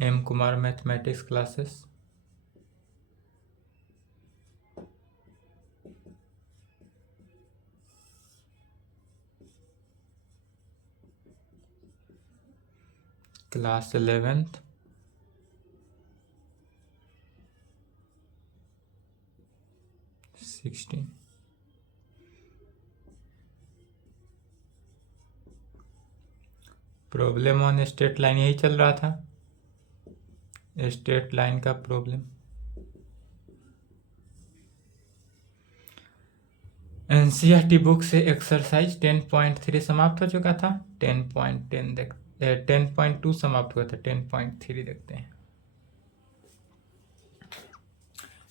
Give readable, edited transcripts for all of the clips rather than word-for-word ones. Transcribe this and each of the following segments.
M Kumar mathematics classes. Class 11th। Problem on straight line, यही चल रहा था, स्ट्रेट लाइन का प्रॉब्लम। एनसीईआरटी बुक से एक्सरसाइज 10.3 समाप्त हो चुका था। 10.2 समाप्त हुआ था, 10.3 देखते हैं।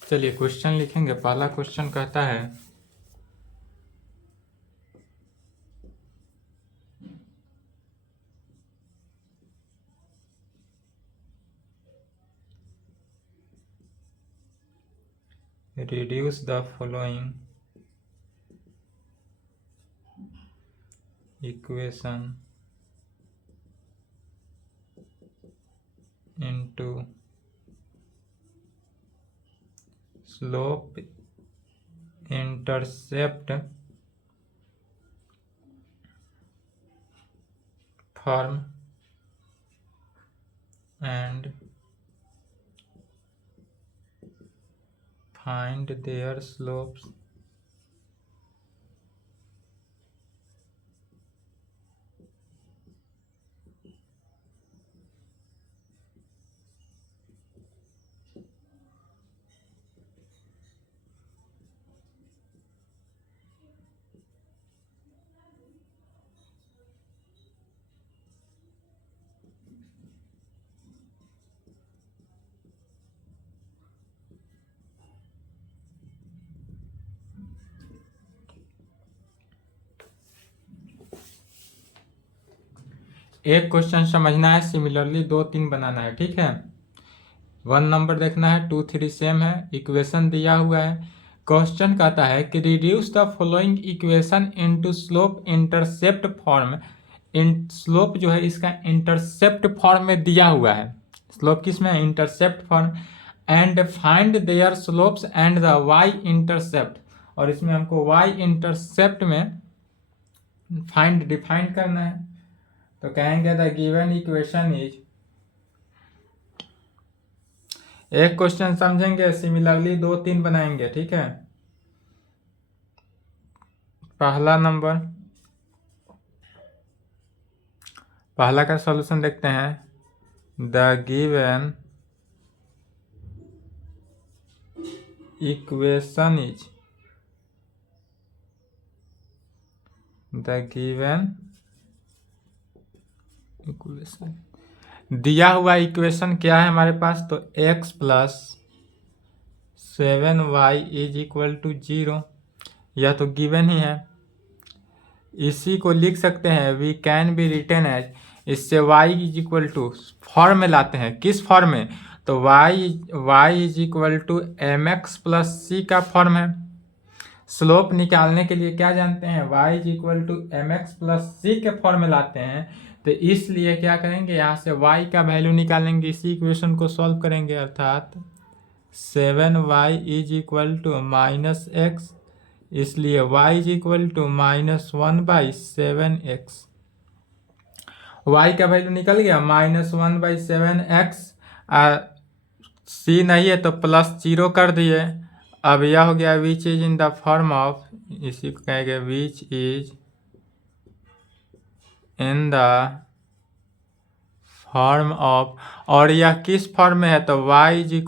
चलिए क्वेश्चन लिखेंगे। पहला क्वेश्चन कहता है reduce the following equation into slope intercept form and find their slopes एक क्वेश्चन समझना है, सिमिलरली 2-3 बनाना है, ठीक है। 1 नंबर देखना है, 2, 3 सेम है। इक्वेशन दिया हुआ है। क्वेश्चन कहता है कि reduce the following equation into slope intercept form. Slope जो है इसका इंटरसेप्ट फॉर्म में दिया हुआ है। स्लोप किस में है? Intercept form. And find their slopes and the y intercept. और इसमें हमको वाई इंटरसेप्ट में फाइंड डिफाइन करना है। तो कहेंगे द गिवन इक्वेशन इज। एक क्वेश्चन समझेंगे, सिमिलरली 2-3 बनाएंगे, ठीक है। पहला नंबर, पहला का सॉल्यूशन देखते हैं। The given equation is, the given equation, दिया हुआ इक्वेशन क्या है हमारे पास? तो x + 7y = 0। यह तो गिवन ही है। इसी को लिख सकते हैं, we can be written as. इससे y = फॉर्म में लाते हैं। किस फॉर्म में? तो y = mx + c का फॉर्म है। स्लोप निकालने के लिए क्या जानते हैं? y = mx + c के फॉर्म में लाते हैं। तो इसलिए क्या करेंगे, यहाँ से y का वैल्यू निकालेंगे, इसी इक्वेशन को सॉल्व करेंगे। अर्थात 7y = -x, इसलिए y = -1/7x। y का वैल्यू निकल गया -1/7x। c नहीं है तो +0 कर दिए। अब यह हो गया विच is in the form of, इसी को कहेंगे which is in the form of. और यह किस फॉर्म में है? तो y =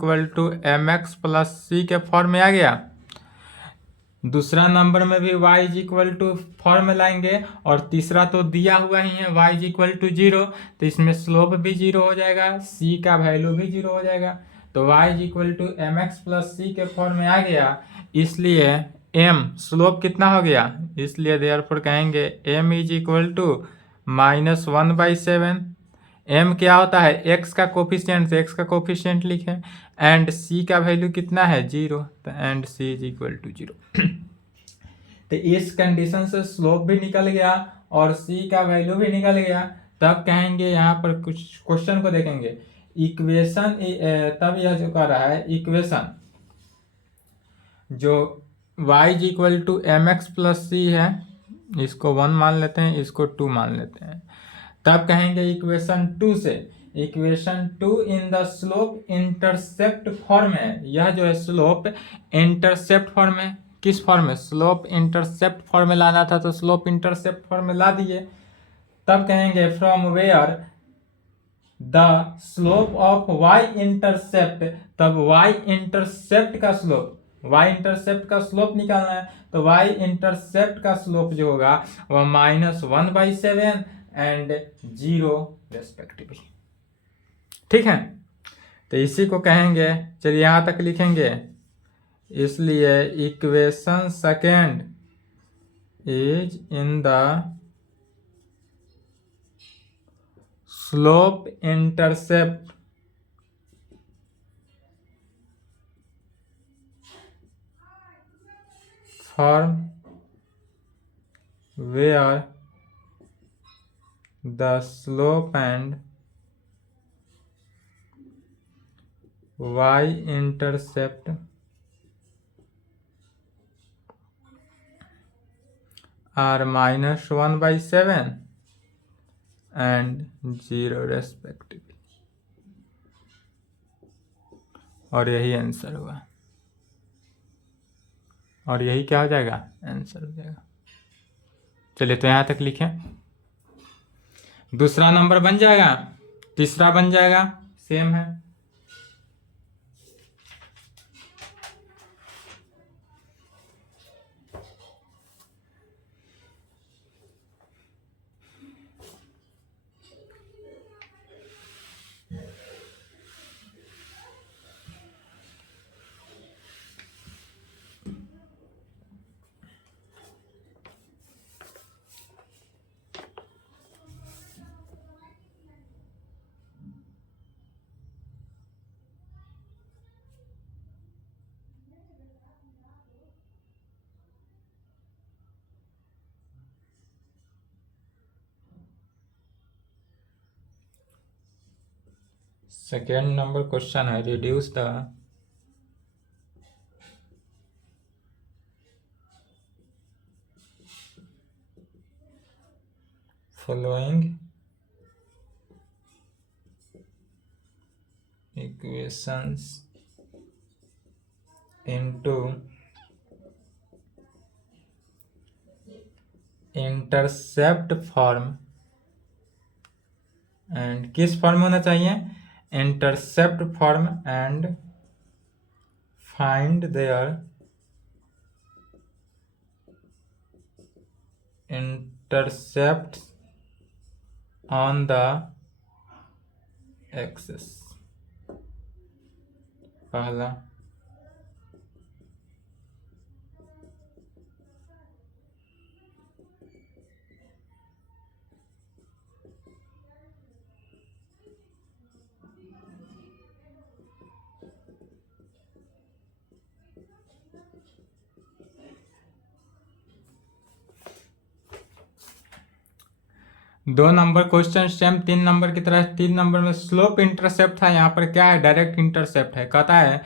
mx + c के फॉर्म में आ गया। दूसरा नंबर में भी y = फॉर्म में लाएंगे। और तीसरा तो दिया हुआ ही है y = 0, तो इसमें स्लोप भी 0 हो जाएगा, c का वैल्यू भी 0 हो जाएगा। तो y = mx + c के फॉर्म में आ गया। इसलिए m स्लोप कितना हो गया? इसलिए देयरफॉर कहेंगे m = -1/7। m क्या होता है? x का कोफिशिएंट, से x का कोफिशिएंट लिखें। एंड c का वैल्यू कितना है? 0। तो एंड c = 0। तो इस कंडीशन से स्लोप भी निकल गया और c का वैल्यू भी निकल गया। तब कहेंगे यहाँ पर कुछ क्वेश्चन को देखेंगे इक्वेशन, तब यह जो कर रहा है इक्वेशन जो y is equal to m x plus c है, इसको 1 मान लेते हैं, इसको 2 मान लेते हैं। तब कहेंगे इक्वेशन 2 से, equation 2 in the slope intercept form है। यह जो है स्लोप इंटरसेप्ट फॉर्म है, किस फॉर्म में, स्लोप इंटरसेप्ट फॉर्म में लाना था तो स्लोप इंटरसेप्ट फॉर्म में ला दिए। तब कहेंगे from where the slope of y intercept, तब y इंटरसेप्ट का स्लोप, y इंटरसेप्ट का स्लोप निकालना है तो y इंटरसेप्ट का स्लोप जो होगा वह -1/7 एंड 0 रेस्पेक्टिवली। ठीक है, तो इसी को कहेंगे, चलिए यहाँ तक लिखेंगे। इसलिए equation second is in the slope intercept form where the slope and y intercept are -1/7 and 0 respectively। और यही आंसर हुआ, और यही क्या हो जाएगा, आंसर हो जाएगा। चलिए तो यहाँ तक लिखें, दूसरा नंबर बन जाएगा, तीसरा बन जाएगा, सेम है। सेकेंड नंबर क्वेश्चन है, reduce the following equations into intercept form, and किस फॉर्म होना चाहिए, intercept form, and find their intercept on the axis. पहला, दो नंबर क्वेश्चन सेम 3 नंबर की तरह, 3 नंबर में स्लोप इंटरसेप्ट था, यहाँ पर क्या है, डायरेक्ट इंटरसेप्ट है। कहता है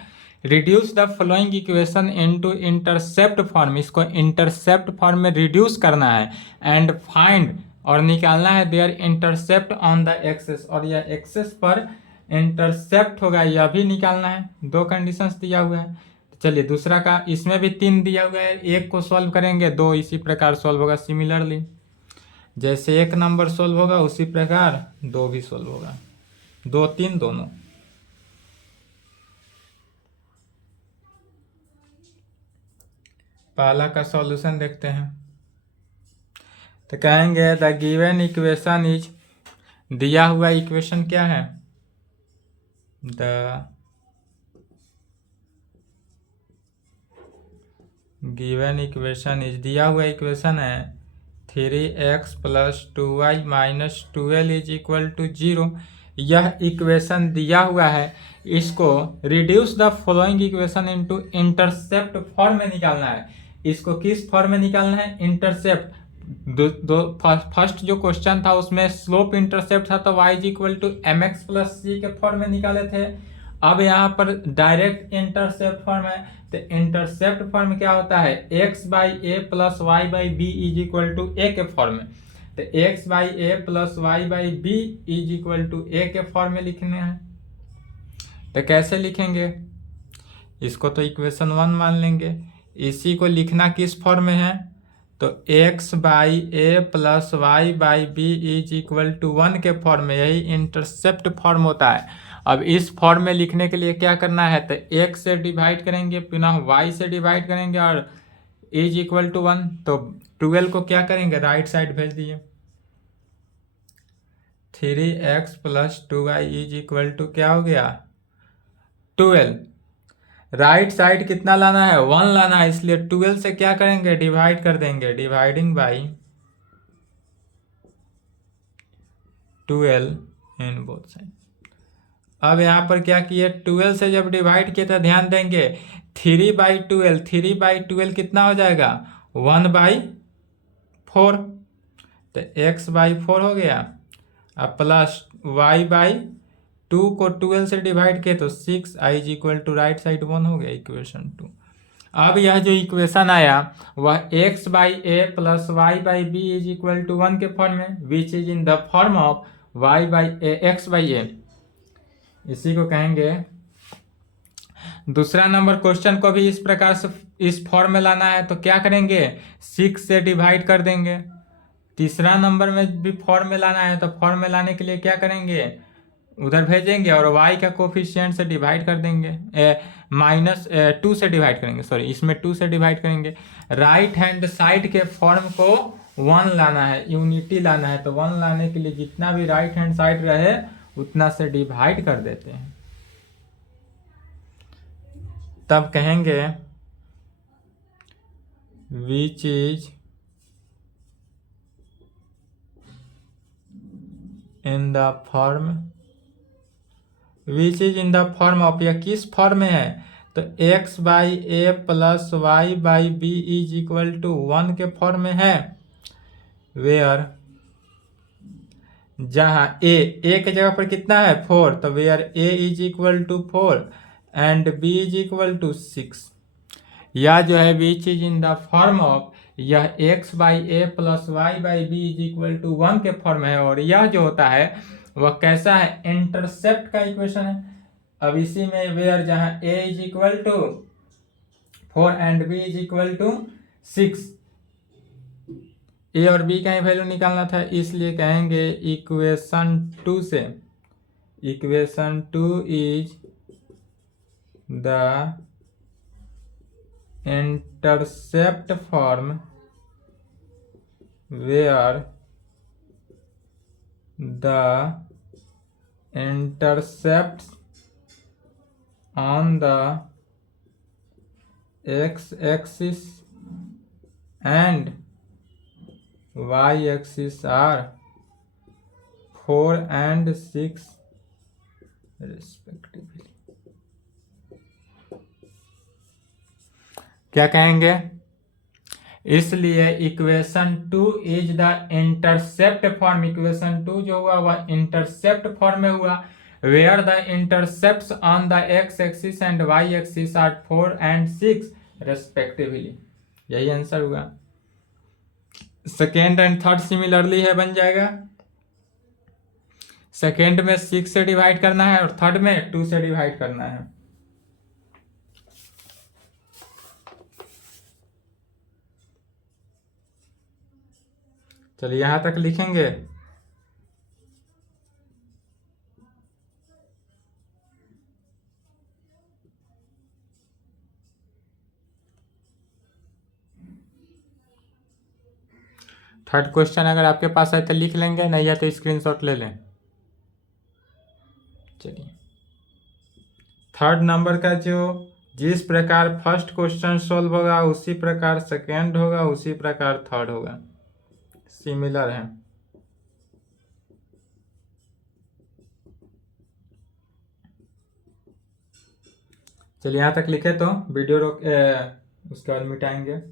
reduce the following equation into intercept form, इसको इंटरसेप्ट फॉर्म में रिड्यूस करना है, एंड फाइंड, और निकालना है their intercept on the axes, और यह एक्सेस पर इंटरसेप्ट होगा यह भी निकालना है। दो कंडीशंस दिया हुआ है। चलिए दूसरा का, इसमें भी 3 दिया हुआ है, एक को सॉल्व करेंगे, 2 इसी प्रकार सॉल्व होगा। सिमिलरली जैसे 1 नंबर सोल्व होगा उसी प्रकार 2 भी सोल्व होगा, 2 3 दोनों। पहला का सॉल्यूशन देखते हैं, तो कहेंगे द गिवन इक्वेशन इज, दिया हुआ इक्वेशन क्या है, द गिवन इक्वेशन इज, दिया हुआ इक्वेशन है 3x + 2y - 12 is equal to 0। यह इक्वेशन दिया हुआ है, इसको reduce the following equation into intercept form में निकालना है। इसको किस फॉर्म में निकालना है, इंटरसेप्ट, फर्स्ट जो क्वेश्चन था उसमें स्लोप इंटरसेप्ट था तो y is equal to m x plus c के फॉर्म में निकाले थे। अब यहाँ पर डायरेक्ट इंटरसेप्ट फॉर्म है, तो इंटरसेप्ट फॉर्म क्या होता है, x by a plus y by b is equal to a के फॉर्म में। तो x by a plus y by b is equal to a के फॉर्म में लिखने हैं। तो कैसे लिखेंगे, इसको तो इक्वेशन 1 मान लेंगे। इसी को लिखना किस फॉर्म में है, तो x by a plus y by b is equal to 1 के फॉर्म में, यही इंटरसेप्ट फॉर्म होता है। अब इस फॉर्म में लिखने के लिए क्या करना है, तो x से डिवाइड करेंगे, पुनः y से डिवाइड करेंगे और इज इक्वल टू 1। तो 12 को क्या करेंगे, राइट साइड भेज दिए। 3x plus 2y is equal to क्या हो गया, 12। राइट साइड कितना लाना है, 1 लाना है, इसलिए 12 से क्या करेंगे, डिवाइड कर देंगे, dividing by 12 in both side. अब यहाँ पर क्या किए, 12 से जब डिवाइड किए तो ध्यान देंगे 3/12, 3/12 कितना हो जाएगा, 1/4, तो x/4 हो गया। अब प्लस y/2 को 12 से डिवाइड किए तो 6, i is equal to right side 1 हो गया, इक्वेशन 2। अब यह जो इक्वेशन आया वह x by a plus y by b is equal to 1 के फॉर्म में, which is in the form of y by a x by a, इसी को कहेंगे। दूसरा नंबर क्वेश्चन को भी इस प्रकार से इस फॉर्म में लाना है, तो क्या करेंगे, 6 से डिवाइड कर देंगे। तीसरा नंबर में भी फॉर्म में लाना है, तो फॉर्म में लाने के लिए क्या करेंगे, उधर भेजेंगे और y का कोफिशिएंट से डिवाइड कर देंगे, -2 से डिवाइड करेंगे, सॉरी इसमें 2 से डिवाइड करेंगे। राइट हैंड साइड के फॉर्म को 1 लाना है, यूनिटी लाना है, तो 1 लाने के लिए जितना भी राइट हैंड साइड रहे उतना से डिवाइड कर देते हैं। तब कहेंगे which is in the form, which is in the form of, या किस फॉर्म में है, तो x by a plus y by b is equal to 1 के फॉर्म में है, वेयर जहां ए के जगह पर कितना है 4, तो where a is equal to 4 and b is equal to 6। या जो है which is in the form of, यह x by a plus y by b is equal to 1 के फॉर्म है, और यह जो होता है वह कैसा है, इंटरसेप्ट का इक्वेशन है। अब इसी में वेयर जहां a is equal to 4 and b is equal to 6, a और b का ही वैल्यू निकालना था, इसलिए कहेंगे इक्वेशन 2 से, equation 2 is the intercept form where the intercepts on the x-axis and y-axis are 4 and 6 respectively। क्या कहेंगे, इसलिए equation 2 is the intercept form, equation 2 जो हुआ वह इंटरसेप्ट फॉर्म में हुआ, where the intercepts on the x axis and y axis are 4 and 6 respectively, यही answer हुआ। सेकेंड एंड थर्ड सिमिलरली है, बन जाएगा। सेकेंड में 6 से डिवाइड करना है और थर्ड में 2 से डिवाइड करना है। चलिए यहां तक लिखेंगे। थर्ड क्वेश्चन अगर आपके पास है तो लिख लेंगे, नहीं है तो स्क्रीनशॉट ले लें। चलिए थर्ड नंबर का जो जिस प्रकार फर्स्ट क्वेश्चन सॉल्व होगा उसी प्रकार सेकेंड होगा, उसी प्रकार थर्ड होगा, सिमिलर है। चलिए यहाँ तक लिखे तो वीडियो रोक उसके बाद मिटाएंगे।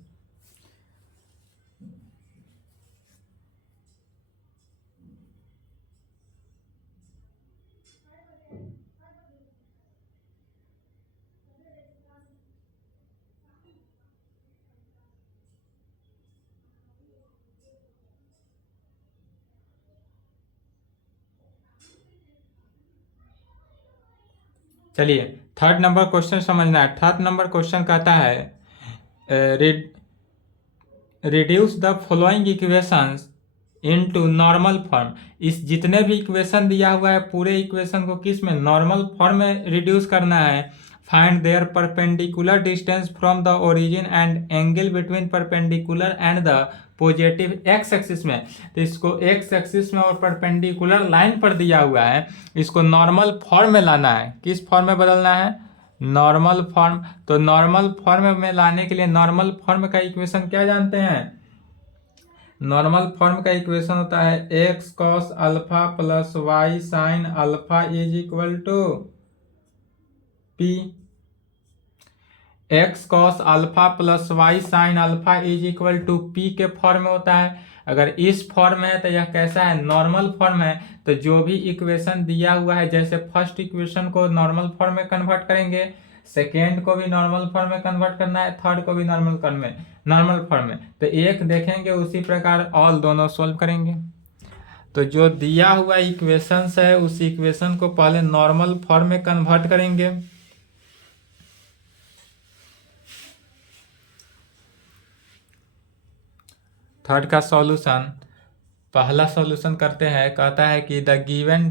चलिए थर्ड नंबर क्वेश्चन समझना है। थर्ड नंबर क्वेश्चन कहता है reduce the following equations into normal form. इस जितने भी इक्वेशन दिया हुआ है पूरे इक्वेशन को किस में, नॉर्मल फॉर्म में रिड्यूस करना है। Find their perpendicular distance from the origin and angle between perpendicular and the positive x axis में। तो इसको एक्स एक्सिस में और परपेंडिकुलर लाइन पर दिया हुआ है, इसको नॉर्मल फॉर्म में लाना है। किस फॉर्म में बदलना है, नॉर्मल फॉर्म। तो नॉर्मल फॉर्म में लाने के लिए नॉर्मल फॉर्म का इक्वेशन क्या जानते हैं, नॉर्मल फॉर्म का इक्वेशन होता है x cos alpha plus y sine alpha is equal to p. X cos alpha plus y sine alpha is equal to p के फॉर्म में होता है। अगर इस फॉर्म में है तो यह कैसा है, नॉर्मल फॉर्म है। तो जो भी इक्वेशन दिया हुआ है, जैसे फर्स्ट इक्वेशन को नॉर्मल फॉर्म में कन्वर्ट करेंगे, सेकेंड को भी नॉर्मल फॉर्म में कन्वर्ट करना है, थर्ड को भी नॉर्मल फॉर्म में। तो एक देखेंगे उसी प्रकार ऑल दोनों सोल्व करेंगे। तो जो दिया हुआ इक्वेशंस है उस इक्वेशन को पहले नॉर्मल फॉर्म में कन्वर्ट करेंगे। थर्ड का सॉल्यूशन, पहला सॉल्यूशन करते हैं। कहता है कि द गिवन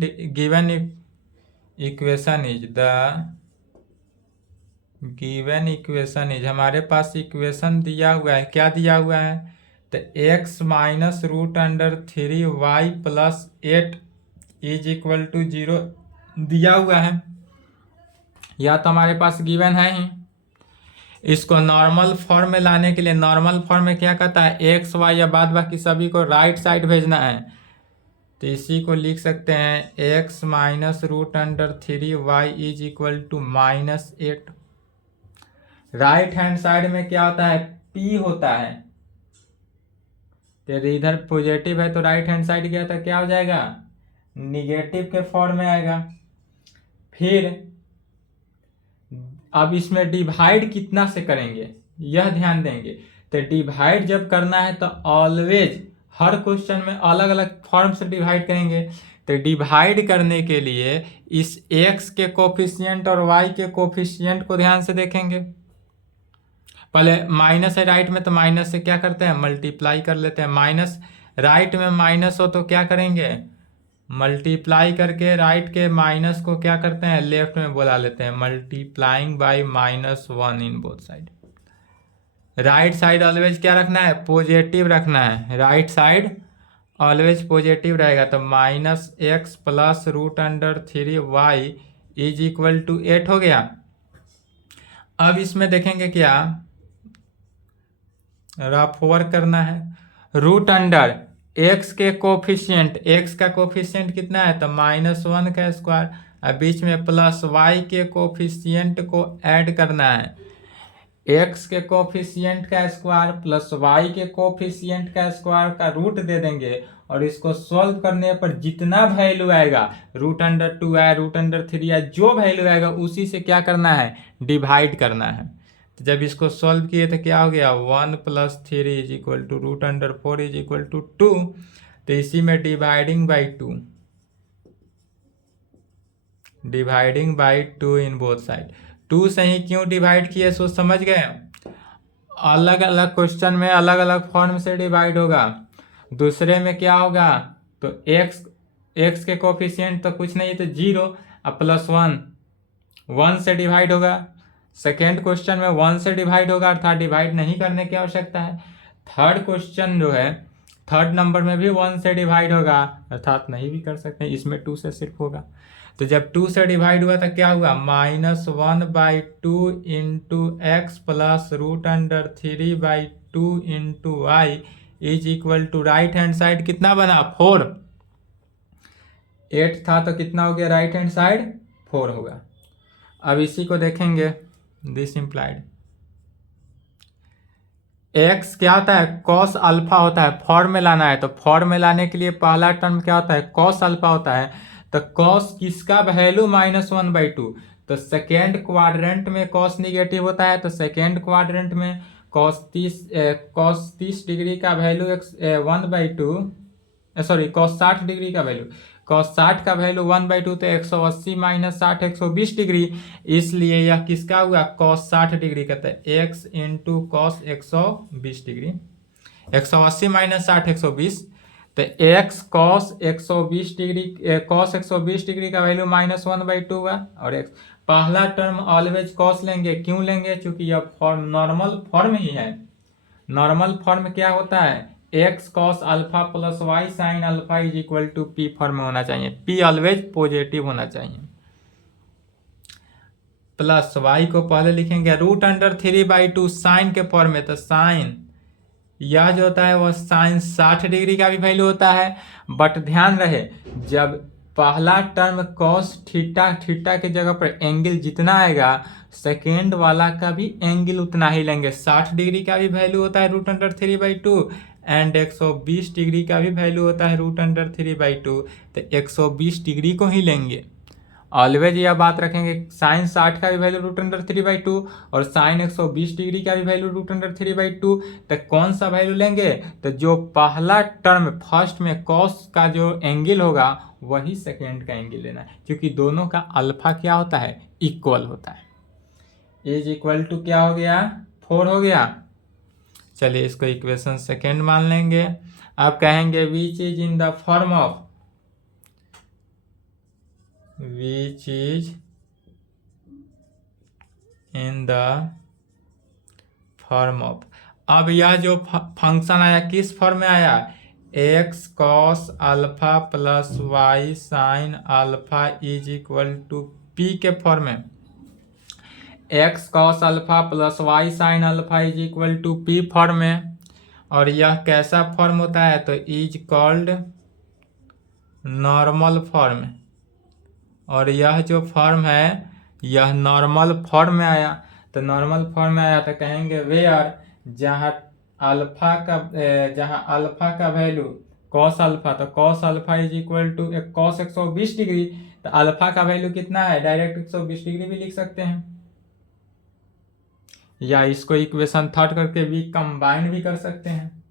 इक्वेशन इज, हमारे पास इक्वेशन दिया हुआ है। क्या दिया हुआ है, तो x minus root under 3y plus 8 is equal to 0 दिया हुआ है। या तो हमारे पास गिवन है ही। इसको नॉर्मल फॉर्म में लाने के लिए, नॉर्मल फॉर्म में क्या कहता है, एक्स वाई या बाद बाकी सभी को राइट साइड भेजना है। तो इसी को लिख सकते हैं x minus root under 3y is equal to -8। Right hand side में क्या होता है, p होता है। तो इधर पॉजिटिव है तो राइट हैंड साइड गया तो क्या हो जाएगा, निगेटिव के फॉर्म में आएगा। फिर अब इसमें डिवाइड कितना से करेंगे यह ध्यान देंगे। तो डिवाइड जब करना है तो ऑलवेज हर क्वेश्चन में अलग अलग फॉर्म से डिवाइड करेंगे। तो डिवाइड करने के लिए इस x के कोफिशिएंट और y के कोफिशिएंट को ध्यान से देखेंगे। पहले माइनस है राइट में तो माइनस से क्या करते हैं, मल्टीप्लाई कर लेते हैं। माइनस राइट में माइनस हो तो क्या करेंगे, मल्टीप्लाई करके राइट के माइनस को क्या करते हैं, लेफ्ट में बुला लेते हैं। Multiplying by -1 in both side. Right side always क्या रखना है, पॉजिटिव रखना है। राइट साइड ऑलवेज पॉजिटिव रहेगा। तो -x plus root under 3y is equal to 8 हो गया। अब इसमें देखेंगे क्या, रफ वर्क करना है। रूट अंडर x के कोफिशिएंट, x का कोफिशिएंट कितना है तो -1 का स्क्वायर, और बीच में प्लस y के कोफिशिएंट को ऐड करना है। x के कोफिशिएंट का स्क्वायर प्लस y के कोफिशिएंट का स्क्वायर का रूट दे देंगे, और इसको सॉल्व करने पर जितना वैल्यू आएगा, रूट अंडर 2 है, रूट अंडर 3 है, जो वैल्यू आएगा उसी से क्या करना है, डिवाइड करना है। तो जब इसको सॉल्व किए तो क्या हो गया, 1 plus 3 is equal to root under 4 is equal to 2। तो इसी में dividing by 2 in both side. 2 से ही क्यों डिवाइड किए सो समझ गए। अलग अलग क्वेश्चन में अलग अलग फॉर्म से डिवाइड होगा। दूसरे में क्या होगा, तो x के कोफिशिएंट तो कुछ नहीं तो 0, अब प्लस 1 से डिवाइड होगा। सेकेंड क्वेश्चन में 1 से डिवाइड होगा, अर्थात डिवाइड नहीं करने की आवश्यकता है। थर्ड क्वेश्चन जो है, थर्ड नंबर में भी 1 से डिवाइड होगा, अर्थात नहीं भी कर सकते, इसमें 2 से सिर्फ होगा। तो जब 2 से डिवाइड हुआ तो क्या हुआ, -1/2 into x plus root under 3/2 into y is equal to, right hand side कितना बना, 4। 8 था तो कितना हो गया, राइट हैंड साइड 4 होगा। अब इसी को देखेंगे, दिस इम्प्लाइड x क्या होता है, कॉस अल्फा होता है। फॉर्म में लाना है तो फॉर्म में लाने के लिए पहला टर्म क्या होता है, कॉस अल्फा होता है। तो कॉस किसका वैल्यू -1/2। तो सेकेंड क्वाड्रेंट में कॉस निगेटिव होता है, तो सेकेंड क्वाड्रेंट में कॉस 30 डिग्री का वैल्यू कॉस 60 डिग्री का वैल्यू cos 60 का वैल्यू 1/2 तो 180 माइनस 60 120 डिग्री, इसलिए यह किसका हुआ cos 60 डिग्री का, तो x into cos 120 degree, 180 minus 60 120, तो x cos 120 degree, cos 120 degree का वैल्यू -1/2 हुआ, और x पहला टर्म ऑलवेज cos लेंगे, क्यों लेंगे, क्योंकि यह फॉर्म नॉर्मल फॉर्म ही है। नॉर्मल फॉर्म क्या होता है, x cos alpha plus y sine alpha is equal to p form में होना चाहिए, p ऑलवेज पॉजिटिव होना चाहिए। प्लस y को पहले लिखेंगे √√3/2 साइन के फॉर्म में, तो साइन यह जो होता है वह साइन 60 डिग्री का भी वैल्यू होता है, बट ध्यान रहे जब पहला टर्म कॉस थीटा, थीटा की जगह पर एंगल जितना आएगा सेकेंड वाला का भी एंगल उतना ही लेंगे। 60 डिग्री का भी वैल्यू होता है √√3/2 एंड 120 डिग्री का भी वैल्यू होता है √√3/2, तो 120 डिग्री को ही लेंगे। ऑलवेज यह बात रखेंगे साइन 60 का भी वैल्यू √√3/2 और साइन 120 डिग्री का भी वैल्यू √√3/2, तो कौन सा वैल्यू लेंगे, तो जो पहला टर्म फर्स्ट में कॉस का जो एंगल होगा वही सेकेंड का एंगल लेना है, क्योंकि दोनों का अल्फा क्या होता है, इक्वल होता है। इज इक्वल टू क्या हो गया, 4 हो गया। चलिए इसको इक्वेशन सेकेंड मान लेंगे। अब कहेंगे which is in the form of, which is in the form of, अब यह जो फंक्शन आया किस फॉर्म में आया, x cos alpha plus y sine alpha is equal to p के फॉर्म में। x cos alpha plus y sine alpha is equal to p form में, और यह कैसा फॉर्म होता है, तो इज कॉल्ड नॉर्मल फॉर्म, और यह जो फॉर्म है यह नॉर्मल फॉर्म में आया। तो नॉर्मल फॉर्म में आया तो कहेंगे वेयर, जहाँ अल्फा का वैल्यू कॉस अल्फा, तो cos alpha is equal to cos 120 degree, तो अल्फा का वैल्यू कितना है, डायरेक्ट 120 डिग्री भी लिख सकते हैं, या इसको इक्वेशन थर्ड करके भी कंबाइन भी कर सकते हैं।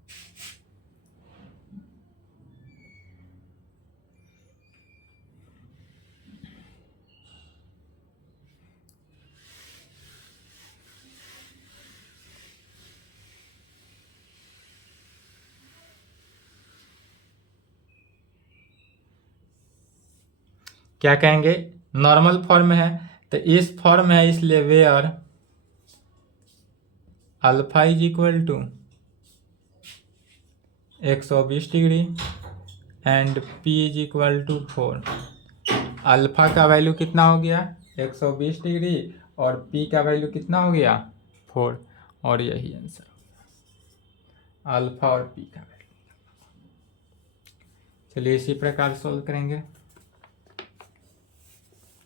क्या कहेंगे, नॉर्मल फॉर्म है तो इस फॉर्म है, इसलिए where alpha is equal to 120 degree and p is equal to 4। Alpha का वैल्यू कितना हो गया 120 डिग्री और p का वैल्यू कितना हो गया 4, और यही आंसर अल्फा और p का वैल्यू। चलिए इसी प्रकार सॉल्व करेंगे,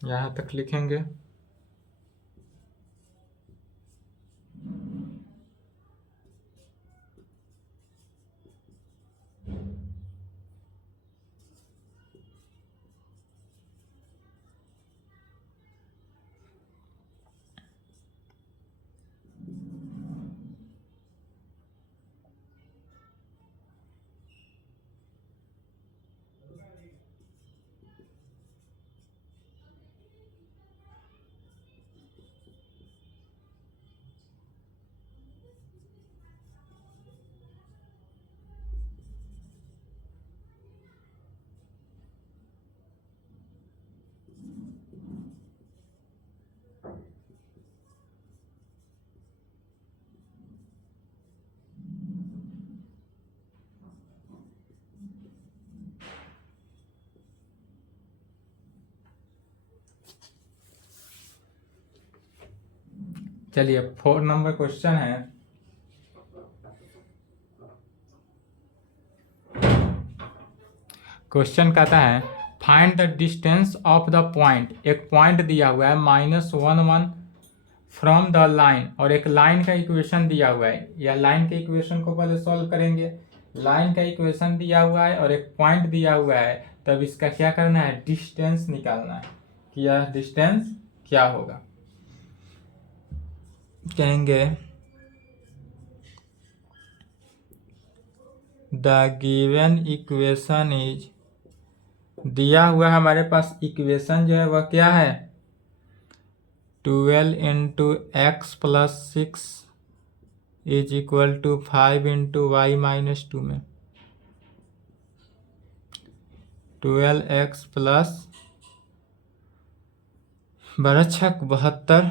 यहाँ तक लिखेंगे। चलिए 4 नंबर क्वेश्चन है। क्वेश्चन कहता है find the distance of the point, एक पॉइंट दिया हुआ है -1 फ्रॉम द लाइन, और एक लाइन का इक्वेशन दिया हुआ है। यह लाइन के इक्वेशन को पहले सॉल्व करेंगे। लाइन का इक्वेशन दिया हुआ है और एक पॉइंट दिया हुआ है, तब इसका क्या करना है, डिस्टेंस निकालना है कि यह डिस्टेंस क्या होगा। कहेंगे द गिवन इक्वेशन इज दिया हुआ हमारे पास इक्वेशन जो है वह क्या है, 12 into x plus 6 is equal to 5 into y minus 2 में 12x प्लस 12×6 = 72।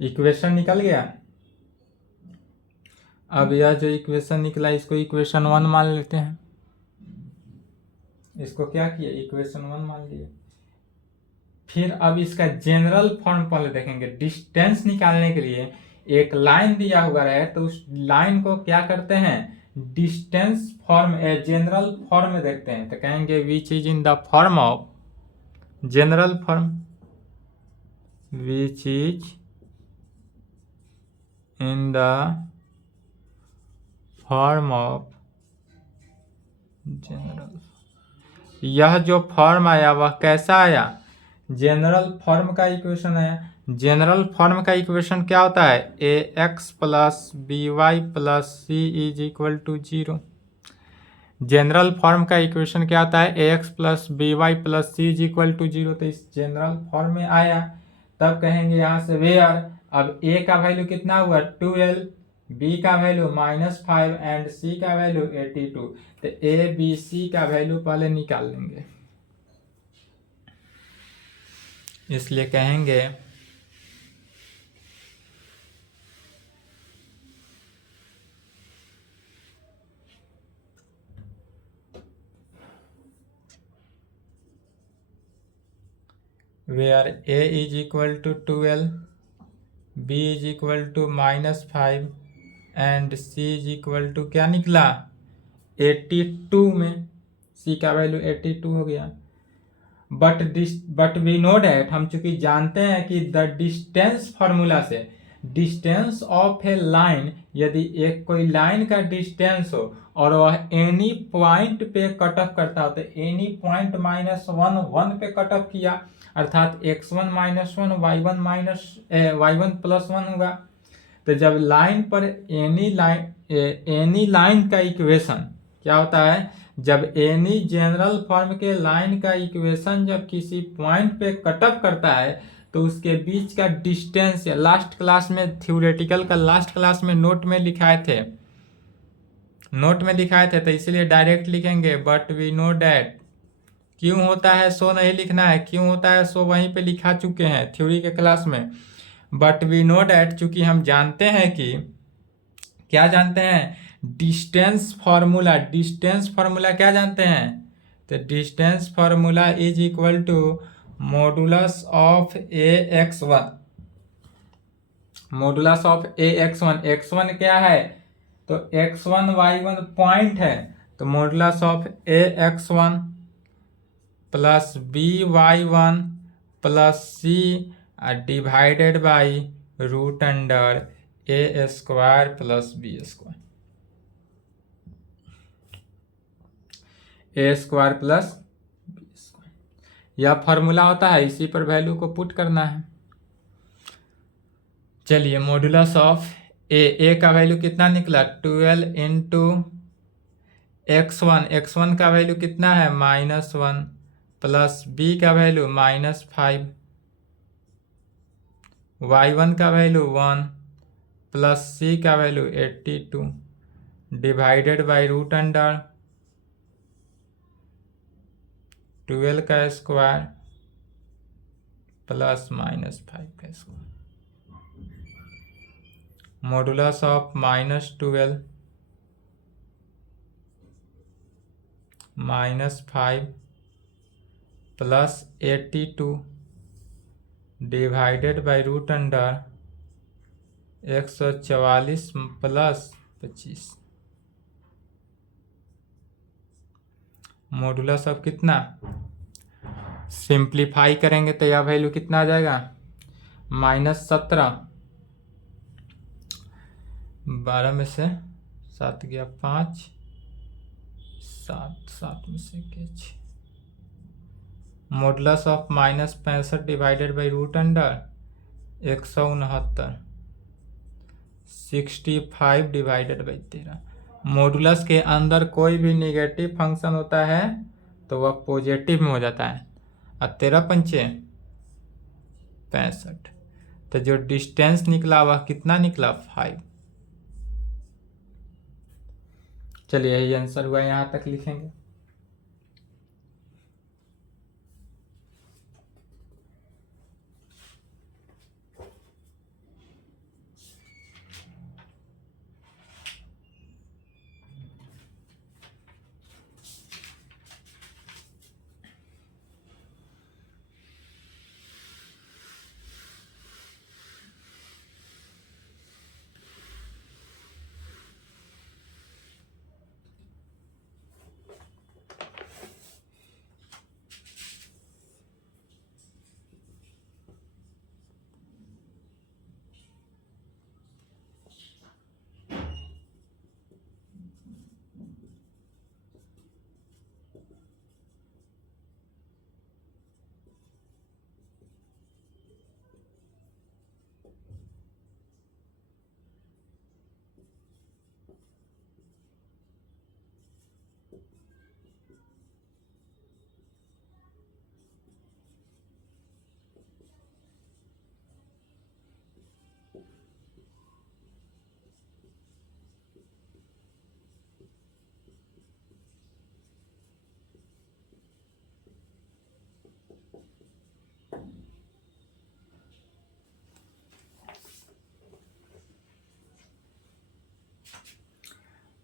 इक्वेशन निकल गया। अब यह जो इक्वेशन निकला इसको इक्वेशन 1 मान लेते हैं। इसको क्या किया, इक्वेशन 1 मान लिए। फिर अब इसका जनरल फॉर्म पहले देखेंगे। डिस्टेंस निकालने के लिए एक लाइन दिया हुआ है तो उस लाइन को क्या करते हैं, डिस्टेंस फॉर्म जनरल फॉर्म में देखते हैं। तो कहेंगे which is in the form of general form, which is in the form of general. यह जो फॉर्म आया वह कैसा आया, जनरल फॉर्म का इक्वेशन है। जनरल फॉर्म का इक्वेशन क्या होता है, ax plus b y plus c is equal to 0। General form का इक्वेशन क्या होता है, ax plus b y plus c is equal to 0। तो इस जनरल फॉर्म में आया। तब कहेंगे यहाँ से वेयर, अब a का वैल्यू कितना हुआ 12, b का वैल्यू -5 एंड c का वैल्यू 82। तो a b c का वैल्यू पहले निकाल लेंगे। इसलिए कहेंगे where a is equal to 12, b is equal to -5 and c is equal to क्या निकला 82 में c का वैल्यू 82 हो गया। बट वी नो डैट, हम चूंकि जानते हैं कि द डिस्टेंस फार्मूला से डिस्टेंस ऑफ ए लाइन, यदि एक कोई लाइन का डिस्टेंस हो और वह एनी पॉइंट पे कट ऑफ करता हो तो एनी पॉइंट -1 1 पे कट ऑफ किया, अर्थात x1 -1 y1 + 1 होगा। तो जब लाइन पर एनी लाइन का इक्वेशन क्या होता है, जब एनी जनरल फॉर्म के लाइन का इक्वेशन जब किसी पॉइंट पे कट ऑफ करता है तो उसके बीच का डिस्टेंस, या लास्ट क्लास में थ्योरेटिकल का लास्ट क्लास में नोट में लिखाए थे, तो इसलिए डायरेक्ट लिखेंगे। बट वी नो डैट, क्यों होता है सो नहीं लिखना है, क्यों होता है सो वहीं पे लिखा चुके हैं थ्योरी के क्लास में। बट वी नो डैट, चूंकि हम जानते हैं कि क्या जानते हैं, डिस्टेंस फार्मूला क्या जानते हैं, तो distance formula is equal to modulus of ax1। Modulus of ax1, x1 क्या है, तो x1 y1 पॉइंट है, तो modulus of ax1 plus by1 plus c divided by root under a² plus b², a² plus b²। यह formula होता है, इसी पर वैल्यू को पुट करना है। चलिए मॉडुलस ऑफ a का वैल्यू कितना निकला 12 इंटू x1 का वैल्यू कितना है -1 प्लस b का वैल्यू -5, y1 का वैल्यू 1 प्लस c का value 82 divided by root under 12 का स्क्वायर प्लस -5 का square. Modulus of -12 -5 plus 82 divided by root under 144 plus 25। Modulus of कितना, सिंप्लीफाई करेंगे तो यह वैल्यू कितना आ जाएगा -17, 12 में से 7 गया 5, 7, 7 में से के 6। Modulus of -65 divided by root under 169, 65 divided by 13। Modulus के अंदर कोई भी निगेटिव फंक्शन होता है तो वह पॉजिटिव में हो जाता है। और 13 पंचे 65, तो जो डिस्टेंस निकला वह कितना निकला 5। चलिए यही आंसर हुआ, यहाँ तक लिखेंगे।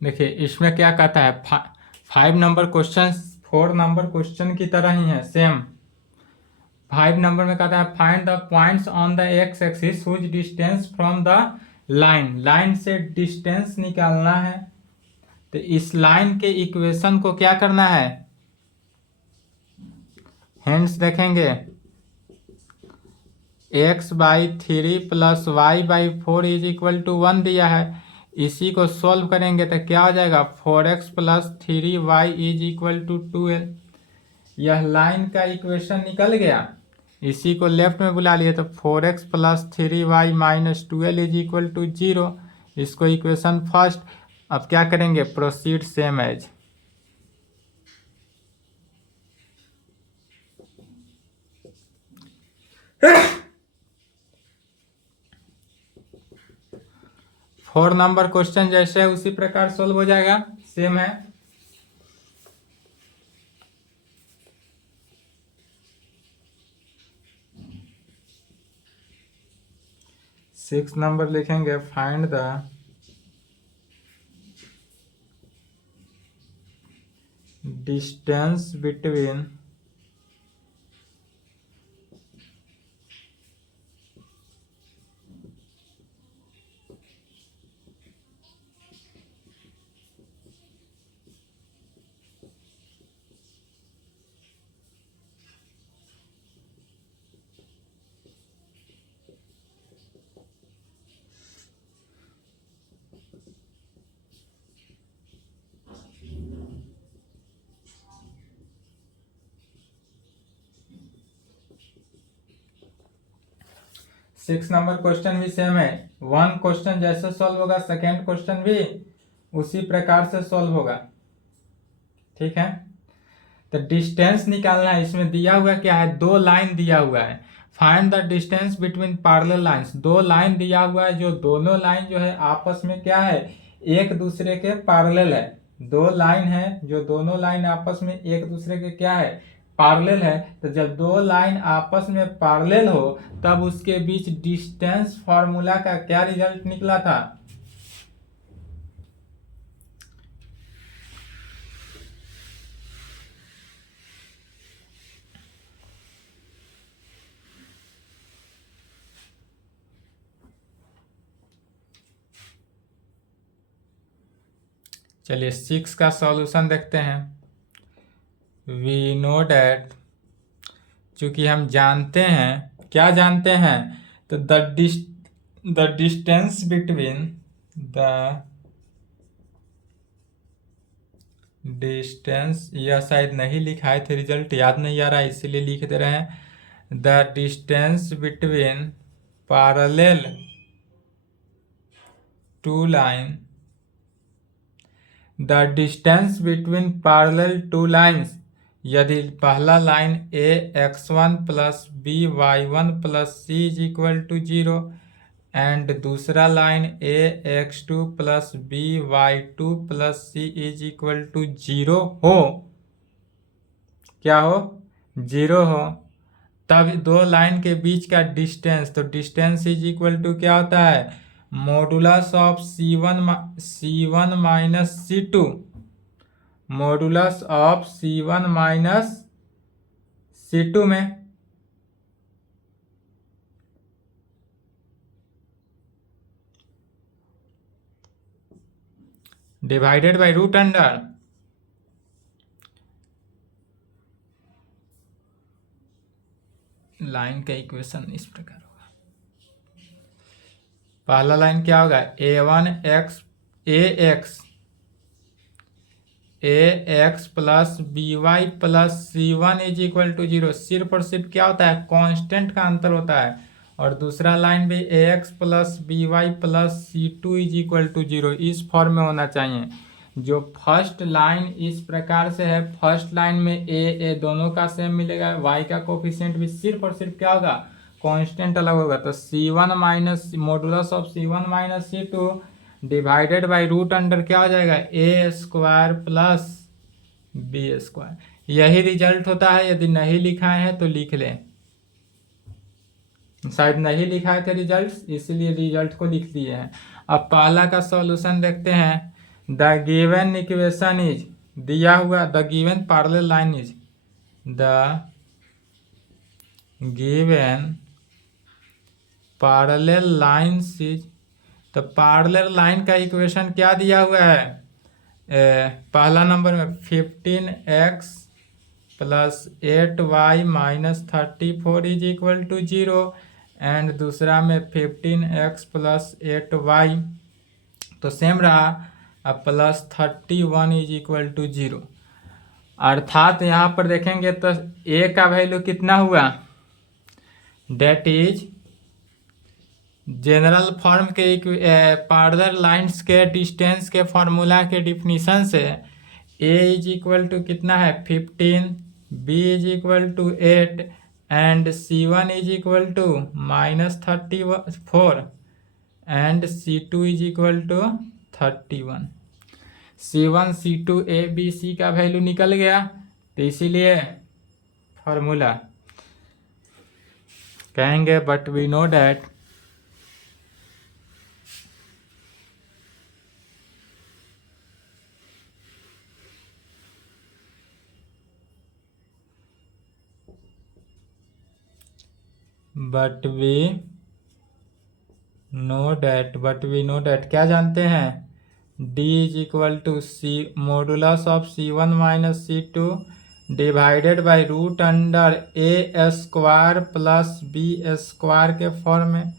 देखिए इसमें क्या कहता है, 5 नंबर क्वेश्चन 4 नंबर क्वेश्चन की तरह ही है सेम। 5 नंबर में कहता है find the points on the x axis which distance from the line. Line से डिस्टेंस निकालना है, तो इस लाइन के इक्वेशन को क्या करना है, हिंट्स देखेंगे। x/3 + y/4 = 1 दिया है। इसी को सॉल्व करेंगे तो क्या हो जाएगा, 4x + 3y = 12। यह लाइन का इक्वेशन निकल गया। इसी को लेफ्ट में बुला लिए तो 4x + 3y - 12 = 0। इसको इक्वेशन फर्स्ट। अब क्या करेंगे, proceed same as. Four number question जैसे है उसी प्रकार सोल्व हो जाएगा, सेम है। 6 नंबर लिखेंगे find the distance between six number question भी सेम है। 1 क्वेश्चन जैसे सॉल्व होगा सेकेंड क्वेश्चन भी उसी प्रकार से सॉल्व होगा, ठीक है। तो डिस्टेंस निकालना है। इसमें दिया हुआ क्या है, 2 लाइन दिया हुआ है। Find the distance between parallel lines. 2 line दिया हुआ है, जो दोनों लाइन जो है आपस में क्या है, एक दूसरे के पैरेलल है। 2 लाइन है जो दोनों लाइन आपस में एक दूसरे के क्या है, पैरेलल है। तो जब 2 लाइन आपस में पैरेलल हो तब उसके बीच डिस्टेंस फॉर्मूला का क्या रिजल्ट निकला था, चलिए 6 का सॉल्यूशन देखते हैं। वी नो डैट, चूंकि हम जानते हैं, क्या जानते हैं, तो the distance between the distance, यह शायद नहीं लिखा है थे, रिजल्ट याद नहीं आ रहा है इसीलिए लिख दे रहे हैं। The distance between parallel two line, the distance between parallel two lines, यदि पहला line a x1 plus b y1 plus c is equal to 0 and दूसरा line a x2 plus b y2 plus c is equal to 0 हो, क्या हो, 0 हो, तब दो line के बीच का डिस्टेंस, तो डिस्टेंस इज इक्वल टू क्या होता है, modulus of C1 minus C2, modulus of C1 minus C2 में divided by root under line का इक्वेशन इस प्रकार होगा। पहला लाइन क्या होगा, ax plus by plus C1 is equal to 0, सिर्फ और सिर्फ क्या होता है, कांस्टेंट का अंतर होता है। और दूसरा लाइन भी ax plus by plus C2 is equal to 0, इस फॉर्म में होना चाहिए। जो फर्स्ट लाइन इस प्रकार से है, फर्स्ट लाइन में ए दोनों का सेम मिलेगा, y का कोफिशिएंट भी सिर्फ और सिर्फ क्या होगा, कांस्टेंट अलग होगा, तो C1 minus modulus of C1 minus C2 divided by root under क्या हो जाएगा, a square plus b square. यही रिजल्ट होता है, यदि नहीं लिखा है तो लिख लें, शायद नहीं लिखा है थे रिजल्ट इसीलिए रिजल्ट को लिख दिए हैं। अब पहला का सॉल्यूशन देखते हैं। द गिवन इक्वेशन इज, दिया हुआ the given parallel line is, the given parallel lines is, तो पैरेलल लाइन का इक्वेशन क्या दिया हुआ है, पहला नंबर में 15x plus 8y minus 34 is equal to 0 and दूसरा में 15x प्लस 8y तो सेम रहा, अब प्लस 31 इज इक्वल टू 0। अर्थात यहाँ पर देखेंगे तो a का वैल्यू कितना हुआ, डेट इज जनरल फॉर्म के पैरेलल लाइंस के डिस्टेंस के फॉर्मूला के डिफिनीशन से a इज इक्वल टू कितना है 15, b is equal to 8 and C1 is equal to minus 34 and C2 is equal to 31। C1 C2 a b c का value निकल गया, तो इसीलिए फॉर्मूला कहेंगे but we know that but we know that क्या जानते हैं, d is equal to c modulus of C1 minus C2 divided by root under a square plus b square के फॉर्म में,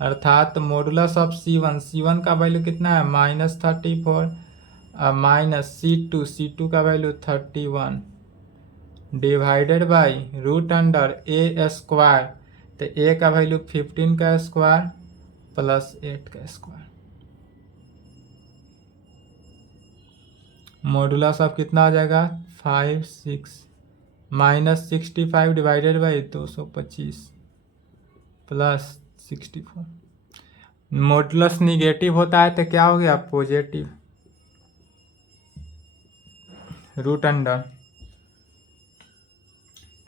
अर्थात मॉडुलस ऑफ C1 का value कितना है minus 34 minus C2 का value 31 divided by root under a square, तो a का value 15 का स्क्वायर प्लस 8 का स्क्वायर, मॉडुलस ऑफ कितना आ जाएगा 5 minus 65 divided by 225 plus 64। Modulus negative होता है तो क्या हो गया पॉजिटिव, रूट अंडर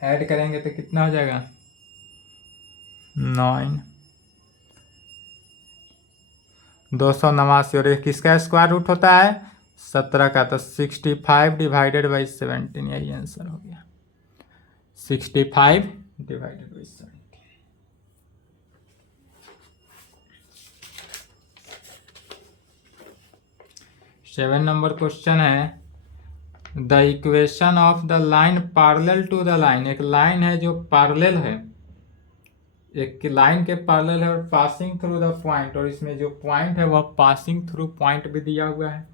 ऐड करेंगे तो कितना हो जाएगा 9, 289 और किसका स्क्वायर रूट होता है 17 का, तो 65 डिवाइडेड बाई 17, यही आंसर हो गया 65 डिवाइडेड बाई 17। 7 नंबर क्वेश्चन है the equation of the line parallel to the line, एक लाइन है जो पैरेलल है, एक लाइन के पैरेलल है और पासिंग थ्रू द पॉइंट, और इसमें जो पॉइंट है वह पासिंग थ्रू पॉइंट भी दिया हुआ है।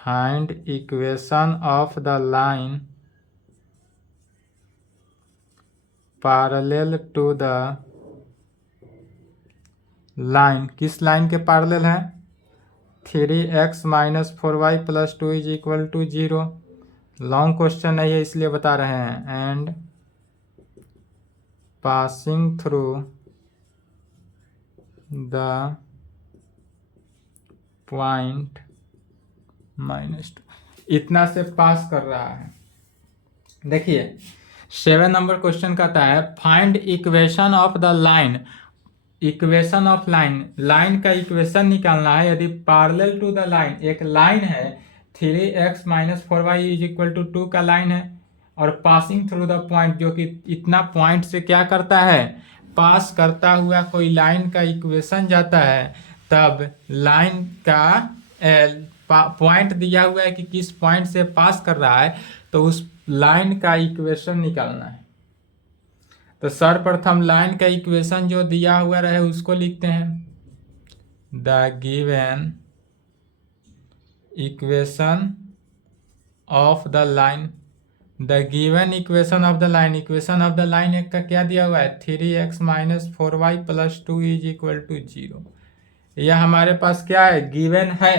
Find equation of the line parallel to the line, किस लाइन के पैरेलल है? 3x minus 4y plus 2 is equal to 0। Long question नहीं है इसलिए बता रहे हैं। And passing through the point -2, इतना से पास कर रहा है। देखिए 7 नंबर क्वेश्चन कहता है find equation of the line. Equation of line, line का इक्वेशन निकालना है। यदि पैरेलल टू द लाइन, एक लाइन है 3x minus 4y is equal to 2 का लाइन है, और पासिंग थ्रू द पॉइंट, जो कि इतना पॉइंट से क्या करता है, पास करता हुआ कोई लाइन का इक्वेशन जाता है, तब लाइन का पॉइंट दिया हुआ है कि किस पॉइंट से पास कर रहा है, तो उस लाइन का इक्वेशन निकालना है। तो सर्वप्रथम लाइन का इक्वेशन जो दिया हुआ रहे उसको लिखते हैं। The given equation of the line, the given equation of the line, equation of the line एक का क्या दिया हुआ है, 3x minus 4y plus 2 is equal to 0। यह हमारे पास क्या है, गिवन है,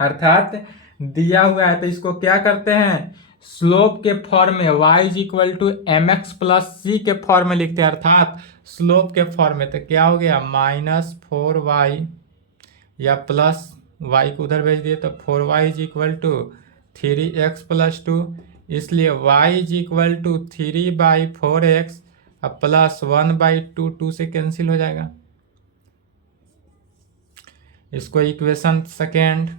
अर्थात दिया हुआ है। तो इसको क्या करते हैं, स्लोप के फॉर्म में y is equal to mx plus c के फॉर्म में लिखते हैं, अर्थात स्लोप के फॉर्म में। तो क्या हो गया, -4y या प्लस y को उधर भेज दिए तो 4y is equal to 3x plus 2, इसलिए y is equal to 3/4x plus 1/2, 2 से कैंसिल हो जाएगा। इसको इक्वेशन सेकेंड,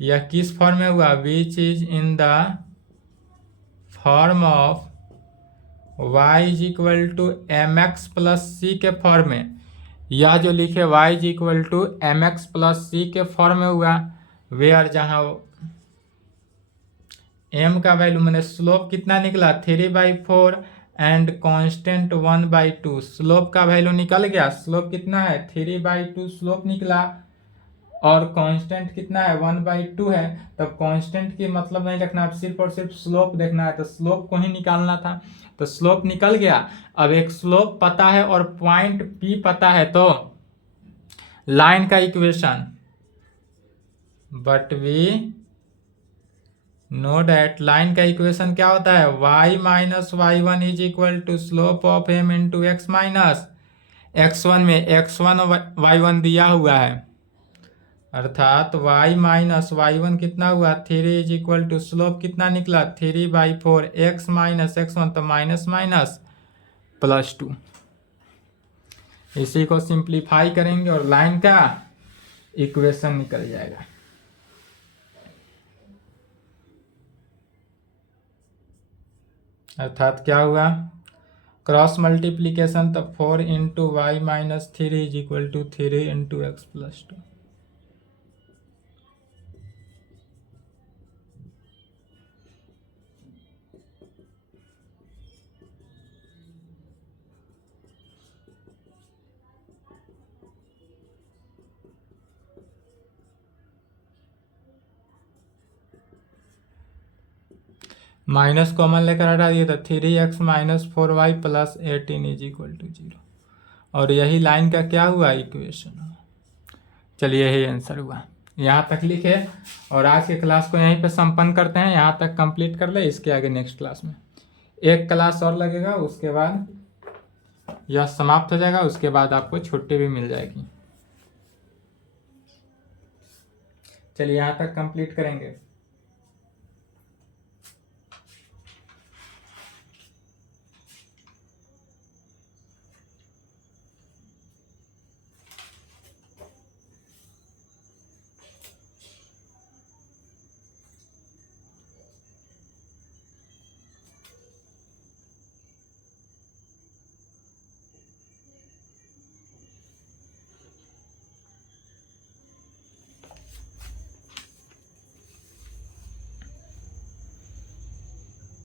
यह किस फॉर्म में हुआ, which is in the form of y is equal to mx plus c के फॉर्म में। यह जो लिखे y is equal to mx plus c के फॉर्म में हुआ, वेयर जहाँ m का वैल्यू मैंने स्लोप कितना निकला 3/4 एंड कांस्टेंट 1/2, स्लोप का वैल्यू निकल गया। स्लोप कितना है, 3/2 स्लोप निकला, और कांस्टेंट कितना है, 1/2 है। तब कांस्टेंट की मतलब नहीं रखना, सिर्फ और सिर्फ स्लोप देखना है, तो स्लोप को ही निकालना था। तो स्लोप निकल गया। अब एक स्लोप पता है और पॉइंट P पता है, तो लाइन का equation, but we know that line का इक्वेशन क्या होता है, y minus y1 is equal to slope of m into x minus x1 में x1 y1 दिया हुआ है, अर्थात y माइनस y1 कितना हुआ 3 इज इक्वल टू स्लोप कितना निकला 3/4 x माइनस x1, तो माइनस माइनस प्लस 2। इसी को सिंप्लीफाई करेंगे और लाइन का इक्वेशन निकल जाएगा। अर्थात क्या हुआ, क्रॉस मल्टीप्लीकेशन, तो 4 into y minus 3 is equal to 3 into x plus 2। Minus common लेकर हटा दिए तो 3x minus 4y plus 18 is equal to 0, और यही लाइन का क्या हुआ, इक्वेशन हुआ। चलिए यही आंसर हुआ। यहाँ तक लिखे और आज के क्लास को यहीं पे संपन्न करते हैं। यहाँ तक कंप्लीट कर ले, इसके आगे नेक्स्ट क्लास में एक क्लास और लगेगा, उसके बाद यह समाप्त हो जाएगा, उसके बाद आपको छुट्टी भी मिल जाएगी। चलिए यहाँ तक कंप्लीट करेंगे।